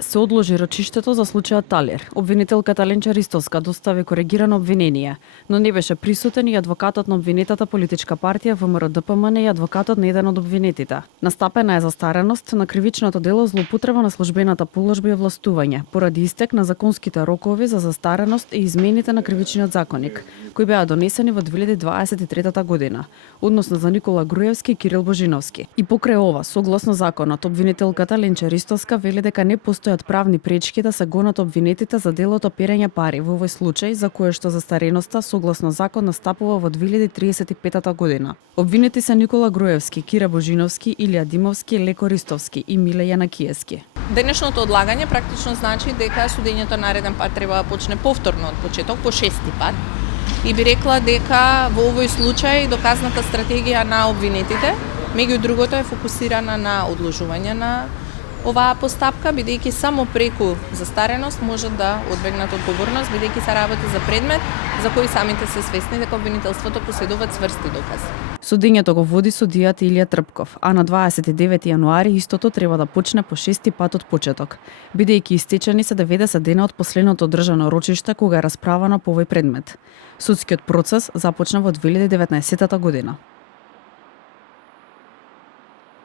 Се одложи рочиштето за случајот Талер. Обвинителката Ленча Ристовска достави коригирано обвинение, но не беше присутен и адвокатот на обвинетата политичка партија ВМРО-ДПМН и адвокатот на еден од обвинетите. Настапена е застареност на кривичното дело злоупотреба на службената положба и овластување, поради истек на законските рокови за застареност и измените на кривичниот законник, кои беа донесени во 2023 година, односно за Никола Груевски и Кирил Божиновски. И покрај ова, согласно законот, обвинителката Ленча Ристовска вели дека не постојат правни пречки да се гонат обвинетите за делото перење пари во овој случај, за кое што застареноста согласно закон настапува во 2035 година. Обвинети се Никола Груевски, Кира Божиновски, Илија Димовски, Леко Ристовски и Миле Јанакиевски. Денешното одлагање практично значи дека судењето нареден пат треба да почне повторно од почеток, по шести пат. И би рекла дека во овој случај доказната стратегија на обвинетите, меѓу другото, е фокусирана на одложување на оваа постапка, бидејќи само преку застареност можат да одбегнат одговорност, бидејќи се работи за предмет за кој самите се свесни дека обвинителството поседува цврсти докази. Судењето го води судијата Илија Трпков, а на 29 јануари истото треба да почне по шести пат од почеток, бидејќи истечени се 90 дена од последното одржано рочиште кога е расправано по овој предмет. Судскиот процес започна во 2019 година.